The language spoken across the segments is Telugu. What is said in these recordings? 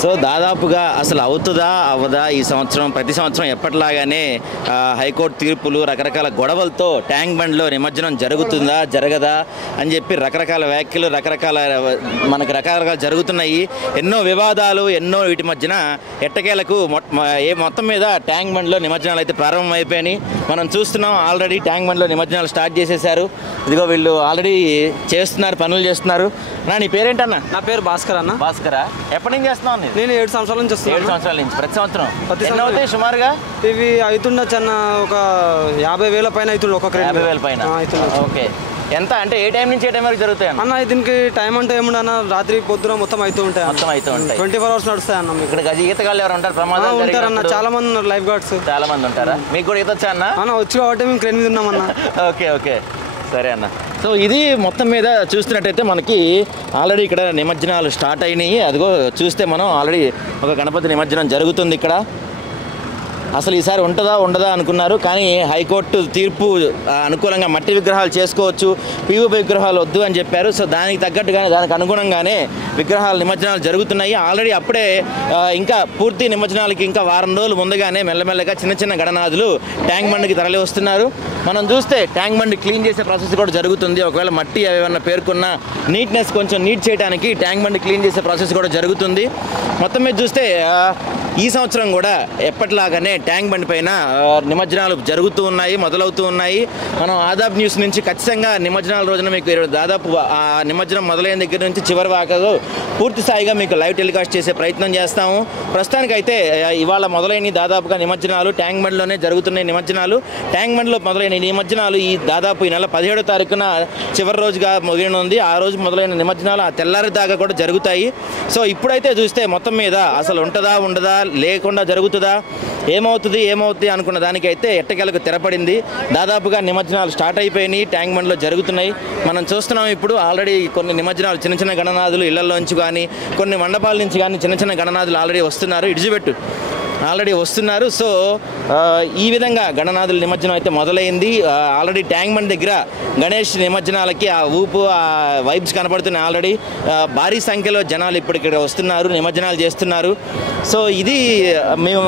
సో దాదాపుగా అసలు అవుతుందా అవ్వదా ఈ సంవత్సరం ప్రతి సంవత్సరం ఎప్పటిలాగానే హైకోర్టు తీర్పులు రకరకాల గొడవలతో ట్యాంక్ బండ్లో నిమజ్జనం జరుగుతుందా జరగదా అని చెప్పి రకరకాల వ్యాఖ్యలు రకరకాల జరుగుతున్నాయి. ఎన్నో వివాదాలు ఎన్నో వీటి మధ్యన ఎట్టకేలకు మొత్తం మీద ట్యాంక్ బండ్లో నిమజ్జనాలు అయితే ప్రారంభమైపోయాయి. మనం చూస్తున్నాం ఆల్రెడీ ట్యాంక్ బండ్లో నిమజ్జనాలు స్టార్ట్ చేసేసారు. ఇదిగో వీళ్ళు ఆల్రెడీ పనులు చేస్తున్నారు. నీ పేరేంటన్నా? నా పేరు భాస్కర్ అన్న. భాస్కరా, ఎప్పటి నుంచి చేస్తున్నావు? నేను 7 సంవత్సరాల నుంచి వస్తున్నాను. 7 సంవత్సరాల నుంచి ప్రతి సంవత్సరం అవుతాయి సుమారుగా? ఇవి అవుతుండొచ్చు అన్న, ఒక 50,000 పైన అవుతుంది. ఒక 50,000 పైన. ఓకే, ఎంత అంటే ఏ టైం నుంచి ఏ టైం వరకు జరుగుతాయి అన్న? దీనికి టైం అంటే ఏముండన్న, రాత్రి పొద్దున మొత్తం అవుతూ ఉంటాయి. 24 hours నడుస్తాయి అన్న. ఇక్కడ ఈతగాళ్ళు ఎవరు ఉంటారు? ప్రమాదం ఉంటారన్న, చాలా మంది ఉన్నారు. లైఫ్ గార్డ్స్ చాలా మంది ఉంటారా? మీకు కూడా ఈత వచ్చా అన్న? వచ్చు కాబట్టి మేము క్రేన్ మీద ఉన్నామన్న. ఓకే, సరే అన్న. సో ఇది మొత్తం మీద చూస్తున్నట్టయితే మనకి ఆల్రెడీ ఇక్కడ నిమజ్జనాలు స్టార్ట్ అయినాయి. అదిగో చూస్తే మనం ఆల్రెడీ ఒక గణపతి నిమజ్జనం జరుగుతుంది ఇక్కడ. అసలు ఈసారి ఉంటుందా ఉండదా అనుకున్నారు, కానీ హైకోర్టు తీర్పు అనుకూలంగా మట్టి విగ్రహాలు చేసుకోవచ్చు, పీవీపీ విగ్రహాలు వద్దు అని చెప్పారు. సో దానికి తగ్గట్టుగానే దానికి అనుగుణంగానే విగ్రహాల నిమజ్జనాలు జరుగుతున్నాయి. ఆల్రెడీ అప్పుడే ఇంకా పూర్తి నిమజ్జనాలకి ఇంకా వారం రోజులు ముందుగానే మెల్లమెల్లగా చిన్న గణనాథులు ట్యాంక్ బండ్కి తరలి వస్తున్నారు. మనం చూస్తే ట్యాంక్ బండ్ క్లీన్ చేసే ప్రాసెస్ కూడా జరుగుతుంది. ఒకవేళ మట్టి ఏమన్నా పేర్కొన్న నీట్నెస్ కొంచెం నీట్ చేయడానికి ట్యాంక్ బండ్ క్లీన్ చేసే ప్రాసెస్ కూడా జరుగుతుంది. మొత్తం మీద చూస్తే ఈ సంవత్సరం కూడా ఎప్పటిలాగానే ట్యాంక్ బండ్ పైన నిమజ్జనాలు జరుగుతూ ఉన్నాయి, మొదలవుతూ ఉన్నాయి. మనం ఆదాబ్ న్యూస్ నుంచి ఖచ్చితంగా నిమజ్జనాల రోజున మీకు దాదాపు ఆ నిమజ్జనం మొదలైన దగ్గర నుంచి చివరి వాకలో పూర్తి స్థాయిగా మీకు లైవ్ టెలికాస్ట్ చేసే ప్రయత్నం చేస్తాము. ప్రస్తుతానికైతే ఇవాళ మొదలైన దాదాపుగా నిమజ్జనాలు ట్యాంక్ బండ్లోనే జరుగుతున్నాయి. ట్యాంక్ బండ్లో మొదలైన నిమజ్జనాలు ఈ దాదాపు ఈ నెల 17వ తారీఖున చివరి రోజుగా మొదలైనది. ఆ రోజు మొదలైన నిమజ్జనాలు ఆ తెల్లారి దాకా కూడా జరుగుతాయి. సో ఇప్పుడైతే చూస్తే మొత్తం మీద అసలు ఉంటుందా ఉండదా, లేకుండా జరుగుతుందా, ఏమవుతుంది అనుకున్న దానికైతే ఎట్టకేలకు తెరపడింది. దాదాపుగా నిమజ్జనాలు స్టార్ట్ అయిపోయినాయి, ట్యాంక్ బండ్లో జరుగుతున్నాయి. మనం చూస్తున్నాం ఇప్పుడు ఆల్రెడీ కొన్ని నిమజ్జనాలు చిన్న గణనాథులు ఇళ్లలోంచి కానీ కొన్ని మండపాల నుంచి కానీ చిన్న గణనాథులు ఆల్రెడీ వస్తున్నారు. ఇడిచిపెట్టు ఆల్రెడీ వస్తున్నారు. సో ఈ విధంగా గణనాథుల నిమజ్జనం అయితే మొదలైంది. ఆల్రెడీ ట్యాంక్ బండ్ దగ్గర గణేష్ నిమజ్జనాలకి ఆ ఊపు ఆ వైబ్స్ కనపడుతున్నాయి. ఆల్రెడీ భారీ సంఖ్యలో జనాలు ఇప్పుడు ఇక్కడ వస్తున్నారు, నిమజ్జనాలు చేస్తున్నారు. సో ఇది మేము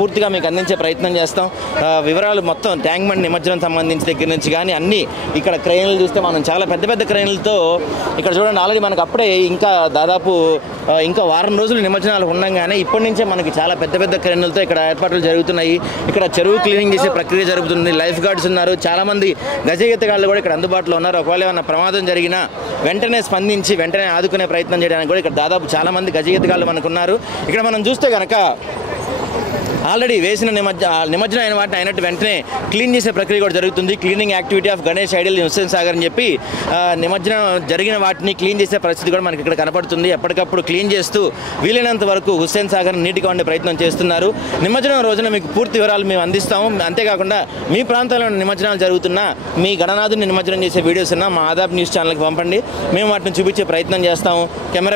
పూర్తిగా మీకు అందించే ప్రయత్నం చేస్తాం. వివరాలు మొత్తం ట్యాంక్ బండ్ నిమజ్జనం సంబంధించిన దగ్గర నుంచి కానీ అన్నీ ఇక్కడ క్రెయిన్లు చూస్తే మనం చాలా పెద్ద క్రెయిన్లతో ఇక్కడ చూడండి. ఆల్రెడీ మనకు అప్పుడే ఇంకా దాదాపు ఇంకా వారం రోజులు నిమజ్జనాలు ఉండగానే ఇప్పటి నుంచే మనకి చాలా పెద్ద క్రెయిన్లతో ఇక్కడ ఏర్పాట్లు జరుగుతున్నాయి. ఇక్కడ చెరువు క్లీనింగ్ చేసే ప్రక్రియ జరుగుతుంది. లైఫ్ గార్డ్స్ ఉన్నారు, చాలామంది గజగీతగాళ్ళు కూడా ఇక్కడ అందుబాటులో ఉన్నారు. ఒకవేళ ఏమైనా ప్రమాదం జరిగినా వెంటనే స్పందించి వెంటనే ఆదుకునే ప్రయత్నం చేయడానికి కూడా ఇక్కడ దాదాపు చాలామంది గజగీతగాళ్ళు మనకు ఉన్నారు. ఇక్కడ మనం చూస్తే కనుక ఆల్రెడీ వేసిన నిమజ్జనం అయిన వాటిని అయినట్టు వెంటనే క్లీన్ చేసే ప్రక్రియ కూడా జరుగుతుంది. Cleaning activity of Ganesh ideal Hussain Sagar అని చెప్పి నిమజ్జనం జరిగిన వాటిని క్లీన్ చేసే పరిస్థితి కూడా మనకి ఇక్కడ కనపడుతుంది. ఎప్పటికప్పుడు క్లీన్ చేస్తూ వీలైనంత వరకు హుస్సేన్ సాగర్ నీట్గా ఉండే ప్రయత్నం చేస్తున్నారు. నిమజ్జనం రోజున మీకు పూర్తి వివరాలు మేము అందిస్తాము. అంతేకాకుండా మీ ప్రాంతాల్లో నిమజ్జనాలు జరుగుతున్న మీ గణనాథుని నిమజ్జనం చేసే వీడియోస్ ఉన్నా మా ఆదాబ్ న్యూస్ ఛానల్కి పంపండి, మేము వాటిని చూపించే ప్రయత్నం చేస్తాము. కెమెరా